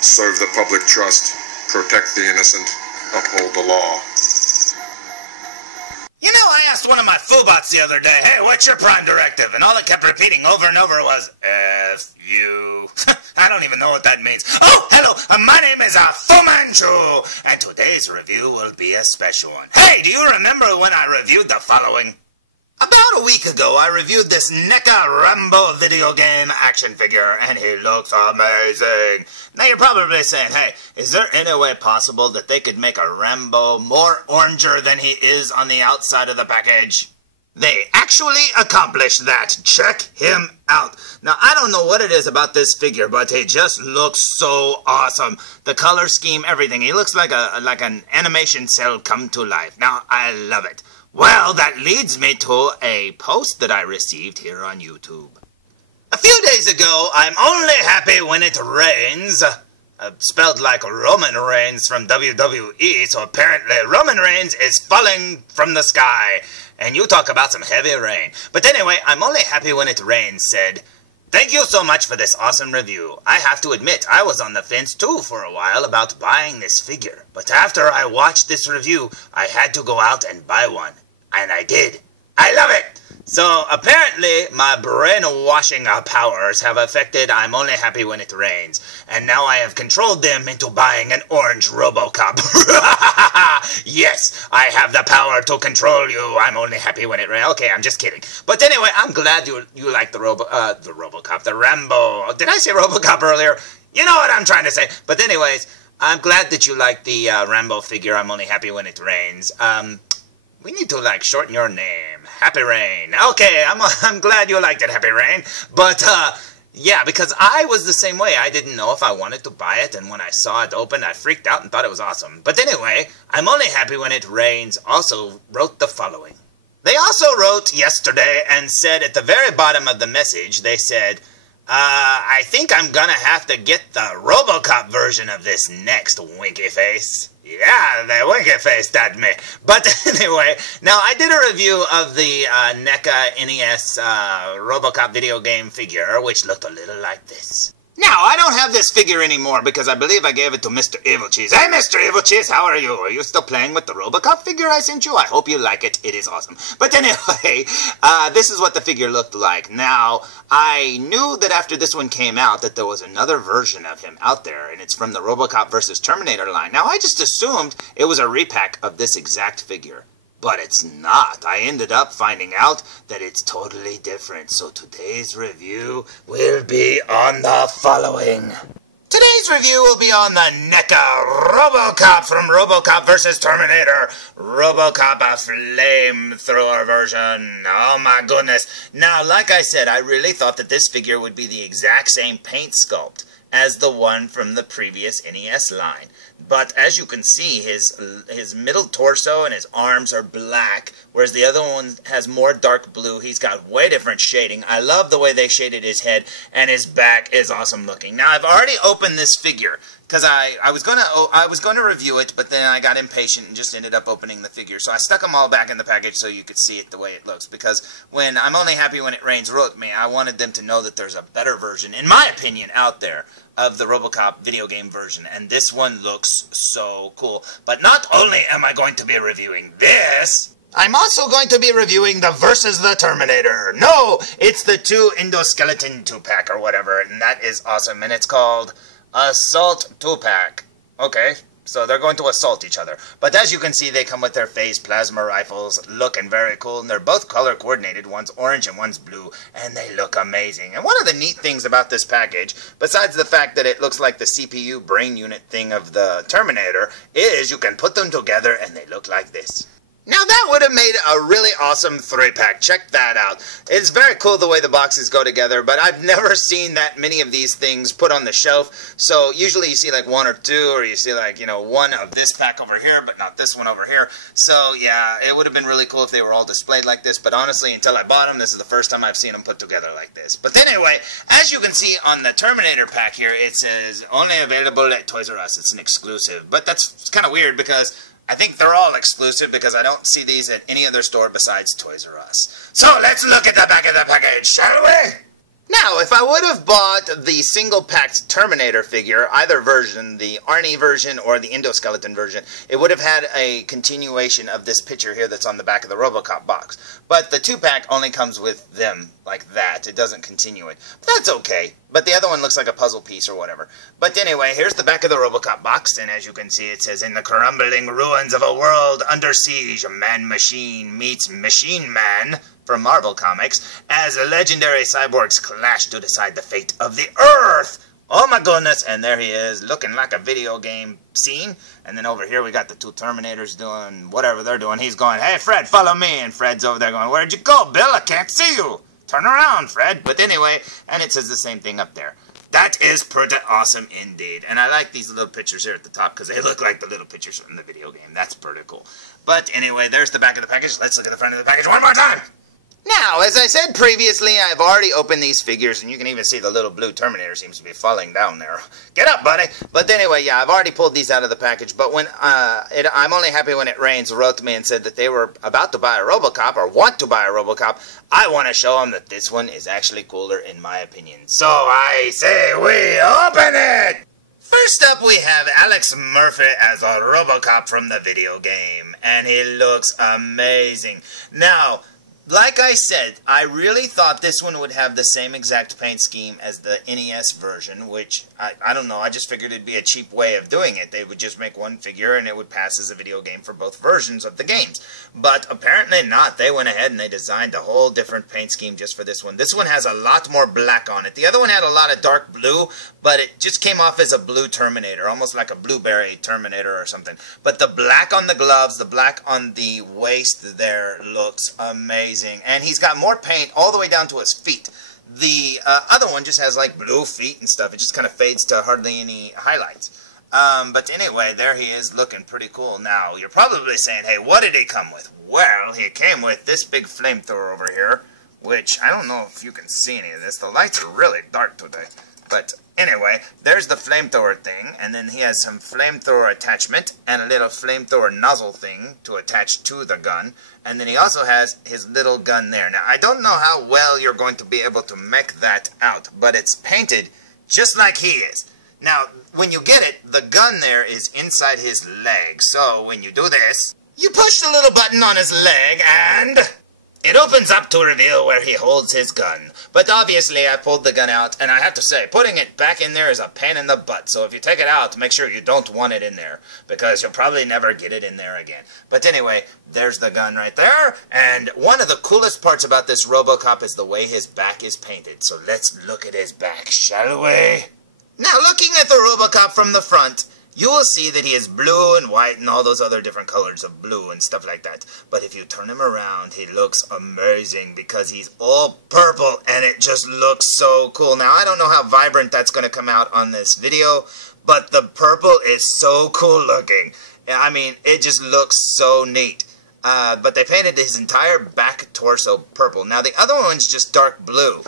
serve the public trust, protect the innocent, uphold the law. You know, I asked one of my Foobots the other day, hey, what's your prime directive? And all it kept repeating over and over was, F you. I don't even know what that means. Oh, hello, my name is Fu Manchu, and today's review will be a special one. Hey, do you remember when I reviewed the following? About a week ago, I reviewed this NECA Rambo video game action figure, and he looks amazing. Now, you're probably saying, hey, is there any way possible that they could make a Rambo more oranger than he is on the outside of the package? They actually accomplished that. Check him out. Now, I don't know what it is about this figure, but he just looks so awesome. The color scheme, everything. He looks like an animation cell come to life. Now, I love it. Well, that leads me to a post that I received here on YouTube. A few days ago, I'm only happy when it rains. Spelled like Roman Reigns from WWE, so apparently Roman Reigns is falling from the sky. And you talk about some heavy rain. But anyway, I'm only happy when it rains said, thank you so much for this awesome review. I have to admit, I was on the fence too for a while about buying this figure. But after I watched this review, I had to go out and buy one. And I did. I love it! So apparently my brainwashing powers have affected I'm only happy when it rains. And now I have controlled them into buying an orange Robocop. Yes, I have the power to control you. I'm only happy when it rains. Okay, I'm just kidding. But anyway, I'm glad you like the Robocop, the Rambo. Did I say Robocop earlier? You know what I'm trying to say. But anyways, I'm glad that you like the Rambo figure. I'm only happy when it rains. We need to, shorten your name. Happy Rain. Okay, I'm glad you liked it, Happy Rain. But, yeah, because I was the same way. I didn't know if I wanted to buy it, and when I saw it open, I freaked out and thought it was awesome. But anyway, I'm only happy when it rains also wrote the following. They also wrote yesterday and said at the very bottom of the message, they said, I think I'm gonna have to get the Robocop version of this next, winky face. Yeah, they winky faced at me. But anyway, now I did a review of the NECA NES Robocop video game figure, which looked a little like this. Now, I don't have this figure anymore because I believe I gave it to Mr. Evilcheese. Hey, Mr. Evilcheese, how are you? Are you still playing with the Robocop figure I sent you? I hope you like it. It is awesome. But anyway, this is what the figure looked like. Now, I knew that after this one came out that there was another version of him out there, and it's from the Robocop vs. Terminator line. Now, I just assumed it was a repack of this exact figure. But it's not. I ended up finding out that it's totally different. So today's review will be on the following. Today's review will be on the NECA Robocop from Robocop vs. Terminator. Robocop, a flamethrower version. Oh my goodness. Now, like I said, I really thought that this figure would be the exact same paint sculpt as the one from the previous NES line. But as you can see, his middle torso and his arms are black, whereas the other one has more dark blue. He's got way different shading. I love the way they shaded his head, and his back is awesome looking. Now, I've already opened this figure because I was gonna review it, but then I got impatient and just ended up opening the figure. So I stuck them all back in the package so you could see it the way it looks. Because when I'm only happy when it rains wrote me, I wanted them to know that there's a better version, in my opinion, out there of the Robocop video game version, and this one looks so cool. But not only am I going to be reviewing this, I'm also going to be reviewing the Versus the Terminator. No, it's the 2 Endoskeleton 2-pack or whatever, and that is awesome, and it's called Assault 2-pack. Okay, so they're going to assault each other. But as you can see, they come with their phase plasma rifles, looking very cool, and they're both color coordinated. One's orange and one's blue, and they look amazing. And one of the neat things about this package, besides the fact that it looks like the CPU brain unit thing of the Terminator, is you can put them together and they look like this. Now that would have made a really awesome 3-pack. Check that out. It's very cool the way the boxes go together, but I've never seen that many of these things put on the shelf. So usually you see like 1 or 2, or you see like, one of this pack over here, but not this one over here. So yeah, it would have been really cool if they were all displayed like this, but honestly, until I bought them, this is the first time I've seen them put together like this. But anyway, as you can see on the Terminator pack here, it says only available at Toys R Us. It's an exclusive, but that's kind of weird because I think they're all exclusive because I don't see these at any other store besides Toys R Us. So let's look at the back of the package, shall we? Now, if I would have bought the single-packed Terminator figure, either version, the Arnie version or the Endoskeleton version, it would have had a continuation of this picture here that's on the back of the Robocop box. But the 2-pack only comes with them like that. It doesn't continue it. But that's okay. But the other one looks like a puzzle piece or whatever. But anyway, here's the back of the Robocop box, and as you can see, it says, "In the crumbling ruins of a world under siege, a man-machine meets Machine Man," from Marvel Comics, as legendary cyborgs clash to decide the fate of the Earth. Oh my goodness, and there he is, looking like a video game scene. And then over here we got the 2 Terminators doing whatever they're doing. He's going, "Hey Fred, follow me," and Fred's over there going, "Where'd you go, Bill? I can't see you. Turn around, Fred." But anyway, and it says the same thing up there. That is pretty awesome indeed. And I like these little pictures here at the top because they look like the little pictures from the video game. That's pretty cool. But anyway, there's the back of the package. Let's look at the front of the package one more time. Now, as I said previously, I've already opened these figures, and you can even see the little blue Terminator seems to be falling down there. Get up, buddy! But anyway, yeah, I've already pulled these out of the package, but when I'm only happy when it rains wrote to me and said that they were about to buy a Robocop, or want to buy a Robocop. I want to show them that this one is actually cooler in my opinion. So I say we open it! First up, we have Alex Murphy as a Robocop from the video game, and he looks amazing. Now, like I said, I really thought this one would have the same exact paint scheme as the NES version, which, I don't know, I just figured it'd be a cheap way of doing it. They would just make one figure and it would pass as a video game for both versions of the games. But apparently not. They went ahead and they designed a whole different paint scheme just for this one. This one has a lot more black on it. The other one had a lot of dark blue, but it just came off as a blue Terminator, almost like a blueberry Terminator or something. But the black on the gloves, the black on the waist there looks amazing. And he's got more paint all the way down to his feet. The other one just has like blue feet and stuff. It just kind of fades to hardly any highlights. But anyway, there he is looking pretty cool. Now, you're probably saying, hey, what did he come with? Well, he came with this big flamethrower over here, which I don't know if you can see any of this. The lights are really dark today. But anyway, there's the flamethrower thing, and then he has some flamethrower attachment and a little flamethrower nozzle thing to attach to the gun. And then he also has his little gun there. Now, I don't know how well you're going to be able to make that out, but it's painted just like he is. Now, when you get it, the gun there is inside his leg. So when you do this, you push the little button on his leg and it opens up to reveal where he holds his gun. But obviously I pulled the gun out, and I have to say, putting it back in there is a pain in the butt. So if you take it out, make sure you don't want it in there, because you'll probably never get it in there again. But anyway, there's the gun right there. And one of the coolest parts about this Robocop is the way his back is painted. So let's look at his back, shall we? Now, looking at the Robocop from the front, you will see that he is blue and white and all those other different colors of blue and stuff like that. But if you turn him around, he looks amazing because he's all purple and it just looks so cool. Now, I don't know how vibrant that's going to come out on this video, but the purple is so cool looking. I mean, it just looks so neat. But they painted his entire back torso purple. Now, the other one's just dark blue.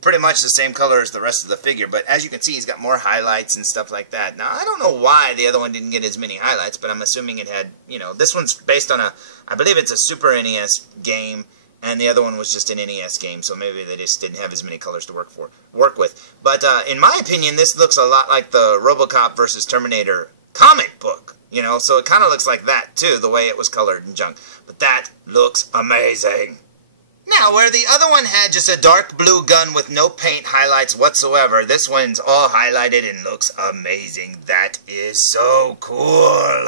Pretty much the same color as the rest of the figure, but as you can see, he's got more highlights and stuff like that. Now, I don't know why the other one didn't get as many highlights, but I'm assuming it had, you know, this one's based on I believe it's a Super NES game, and the other one was just an NES game, so maybe they just didn't have as many colors to work with. But in my opinion, this looks a lot like the Robocop vs. Terminator comic book, you know, so it kind of looks like that, too, the way it was colored and junk. But that looks amazing. Now, where the other one had just a dark blue gun with no paint highlights whatsoever, this one's all highlighted and looks amazing. That is so cool.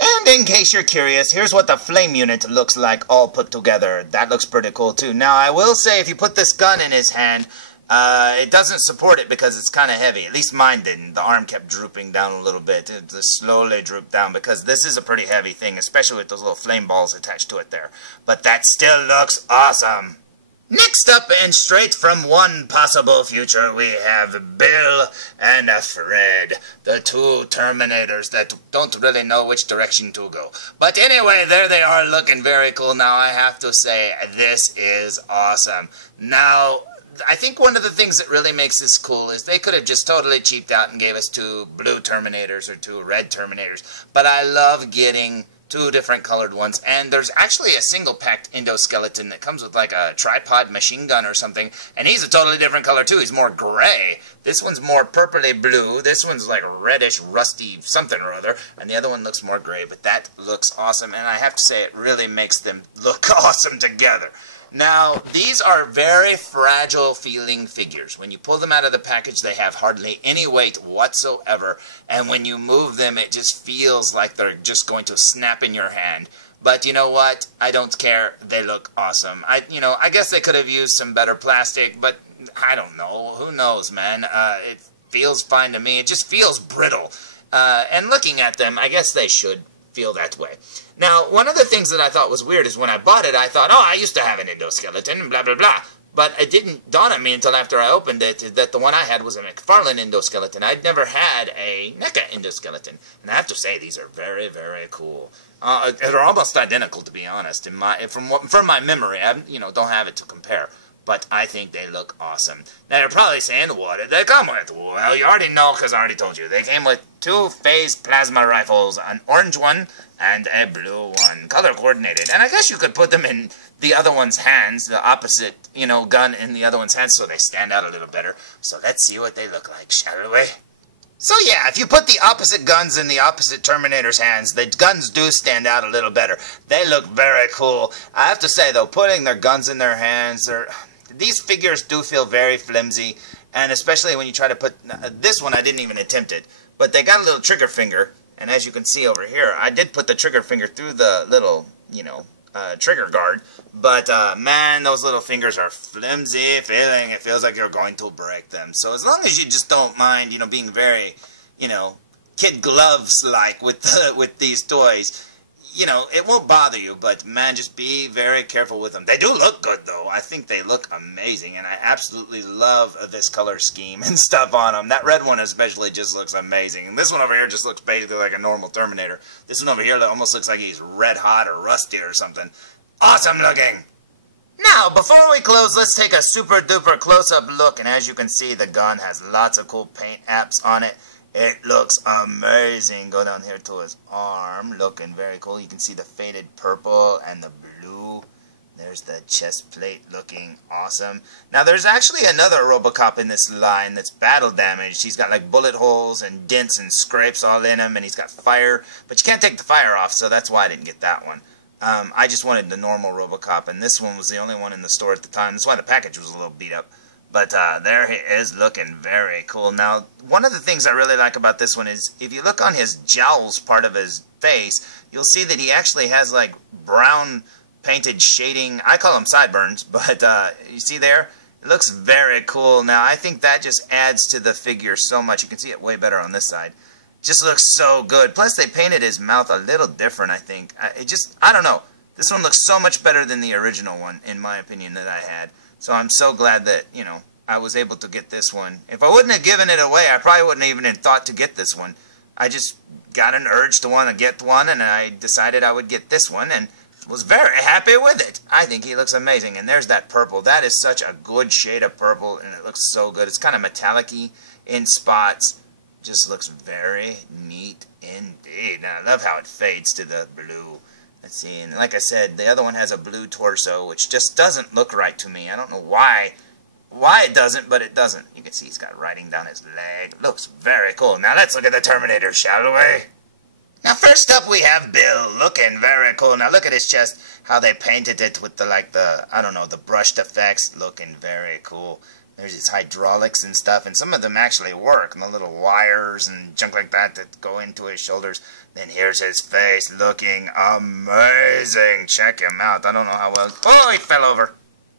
And in case you're curious, here's what the flame unit looks like all put together. That looks pretty cool too. Now, I will say, if you put this gun in his hand, it doesn't support it because it's kind of heavy. At least mine didn't. The arm kept drooping down a little bit. It just slowly drooped down because this is a pretty heavy thing, especially with those little flame balls attached to it there. But that still looks awesome. Next up, and straight from one possible future, we have Bill and Fred, the 2 Terminators that don't really know which direction to go. But anyway, there they are looking very cool. Now, I have to say, this is awesome. Now, I think one of the things that really makes this cool is they could have just totally cheaped out and gave us 2 blue Terminators or 2 red Terminators. But I love getting 2 different colored ones, and there's actually a single packed endoskeleton that comes with like a tripod machine gun or something, and he's a totally different color too. He's more gray. This one's more purpley blue. This one's like reddish, rusty something or other, and the other one looks more gray, but that looks awesome, and I have to say it really makes them look awesome together. Now, these are very fragile feeling figures. When you pull them out of the package, they have hardly any weight whatsoever. And when you move them, it just feels like they're just going to snap in your hand. But you know what? I don't care. They look awesome. I guess they could have used some better plastic, but I don't know. Who knows, man? It feels fine to me. It just feels brittle. And looking at them, I guess they should feel that way. Now, one of the things that I thought was weird is when I bought it, I thought, oh, I used to have an endoskeleton, and blah, blah, blah. But it didn't dawn on me until after I opened it that the one I had was a McFarlane endoskeleton. I'd never had a NECA endoskeleton. And I have to say, these are very, very cool. They're almost identical, to be honest. From my memory, I don't have it to compare. But I think they look awesome. Now, you're probably saying, what did they come with? Well, you already know, because I already told you. They came with 2 phase plasma rifles, an orange one and a blue one, color coordinated. And I guess you could put them in the other one's hands, the opposite, gun in the other one's hands, so they stand out a little better. So let's see what they look like, shall we? So yeah, if you put the opposite guns in the opposite Terminator's hands, the guns do stand out a little better. They look very cool. I have to say, though, putting their guns in their hands, these figures do feel very flimsy, and especially when you try to put... This one, I didn't even attempt it, but they got a little trigger finger, and as you can see over here, I did put the trigger finger through the little, trigger guard, but man, those little fingers are flimsy feeling. It feels like you're going to break them. So as long as you just don't mind, being very, kid gloves-like with these toys, it won't bother you, but man, just be very careful with them. They do look good, though. I think they look amazing, and I absolutely love this color scheme and stuff on them. That red one especially just looks amazing, and this one over here just looks basically like a normal Terminator. This one over here almost looks like he's red hot or rusty or something. Awesome looking! Now, before we close, let's take a super duper close-up look, and as you can see, the gun has lots of cool paint apps on it. It looks amazing. Go down here to his arm. Looking very cool. You can see the faded purple and the blue. There's the chest plate looking awesome. Now, there's actually another Robocop in this line that's battle damaged. He's got like bullet holes and dents and scrapes all in him, and he's got fire. But you can't take the fire off, so that's why I didn't get that one. I just wanted the normal Robocop, and this one was the only one in the store at the time. That's why the package was a little beat up. But there he is, looking very cool. Now, one of the things I really like about this one is, if you look on his jowls part of his face, you'll see that he actually has, like, brown painted shading. I call them sideburns, but you see there? It looks very cool. Now, I think that just adds to the figure so much. You can see it way better on this side. Just looks so good. Plus, they painted his mouth a little different, I think. I don't know. This one looks so much better than the original one, in my opinion, that I had. So I'm so glad that, I was able to get this one. If I wouldn't have given it away, I probably wouldn't even have thought to get this one. I just got an urge to want to get one, and I decided I would get this one, and was very happy with it. I think he looks amazing. And there's that purple. That is such a good shade of purple, and it looks so good. It's kind of metallic-y in spots. Just looks very neat indeed. And I love how it fades to the blue. Let's see, and like I said, the other one has a blue torso, which just doesn't look right to me. I don't know why it doesn't, but it doesn't. You can see he's got writing down his leg. Looks very cool. Now let's look at the Terminator, shall we? Now first up we have Bill, looking very cool. Now look at his chest, how they painted it with the brushed effects, looking very cool. There's his hydraulics and stuff, and some of them actually work. And the little wires and junk like that go into his shoulders. Then here's his face, looking amazing. Check him out. I don't know how well... Oh, he fell over.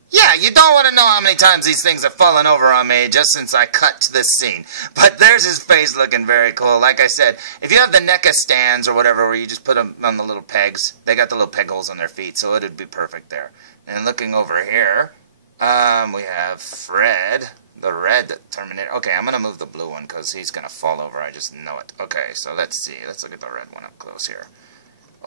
Yeah, you don't want to know how many times these things have fallen over on me just since I cut to this scene. But there's his face looking very cool. Like I said, if you have the NECA stands or whatever where you just put them on the little pegs, they got the little peg holes on their feet, so it would be perfect there. And looking over here... we have Fred, the red Terminator. Okay, I'm going to move the blue one because he's going to fall over. I just know it. Okay, so let's see. Let's look at the red one up close here.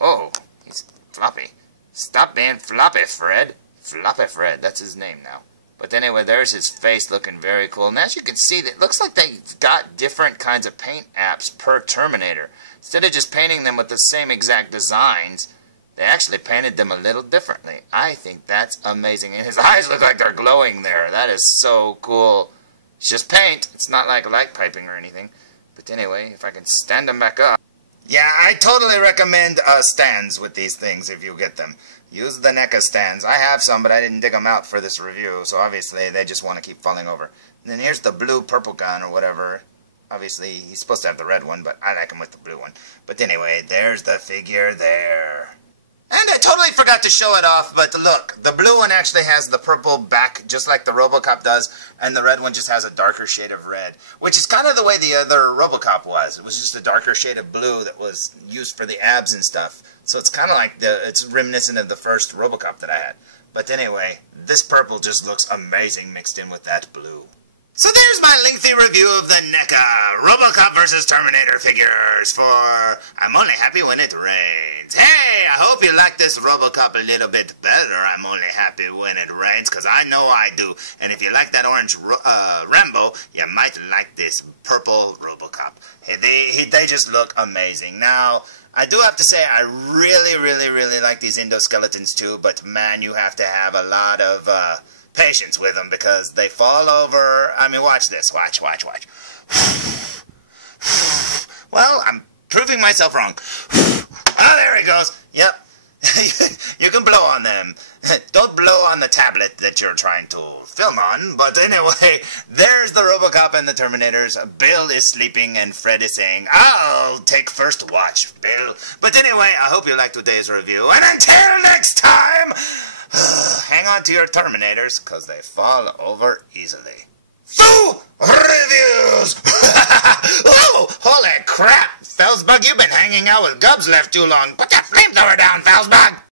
Oh, he's floppy. Stop being floppy, Fred. Floppy Fred, that's his name now. But anyway, there's his face looking very cool. And as you can see, it looks like they've got different kinds of paint apps per Terminator. Instead of just painting them with the same exact designs, they actually painted them a little differently. I think that's amazing. And his eyes look like they're glowing there. That is so cool. It's just paint. It's not like light piping or anything. But anyway, if I can stand them back up. Yeah, I totally recommend stands with these things if you get them. Use the NECA stands. I have some, but I didn't dig them out for this review, so obviously they just want to keep falling over. And then here's the blue-purple gun or whatever. Obviously, he's supposed to have the red one, but I like him with the blue one. But anyway, there's the figure there. And I totally forgot to show it off, but look, the blue one actually has the purple back, just like the Robocop does, and the red one just has a darker shade of red, which is kind of the way the other Robocop was. It was just a darker shade of blue that was used for the abs and stuff. So it's kind of like it's reminiscent of the first Robocop that I had. But anyway, this purple just looks amazing mixed in with that blue. So there's my lengthy review of the NECA Robocop vs. Terminator figures for I'm Only Happy When It Rains. Hey, I hope you like this Robocop a little bit better. I'm only happy when it rains, because I know I do. And if you like that orange Rambo, you might like this purple Robocop. Hey, they just look amazing. Now, I do have to say I really like these endoskeletons too, but man, you have to have a lot of patience with them because they fall over. I mean, watch this. Watch. Well, I'm proving myself wrong. Oh, there he goes. Yep. You can blow on them. Don't blow on the tablet that you're trying to film on. But anyway, there's the Robocop and the Terminators. Bill is sleeping and Fred is saying, I'll take first watch, Bill. But anyway, I hope you liked today's review. And until next time, hang on to your Terminators, because they fall over easily. So, reviews! Oh, holy crap! Felzbug, you've been hanging out with Gubs left too long. Put that flamethrower down, Felzbug!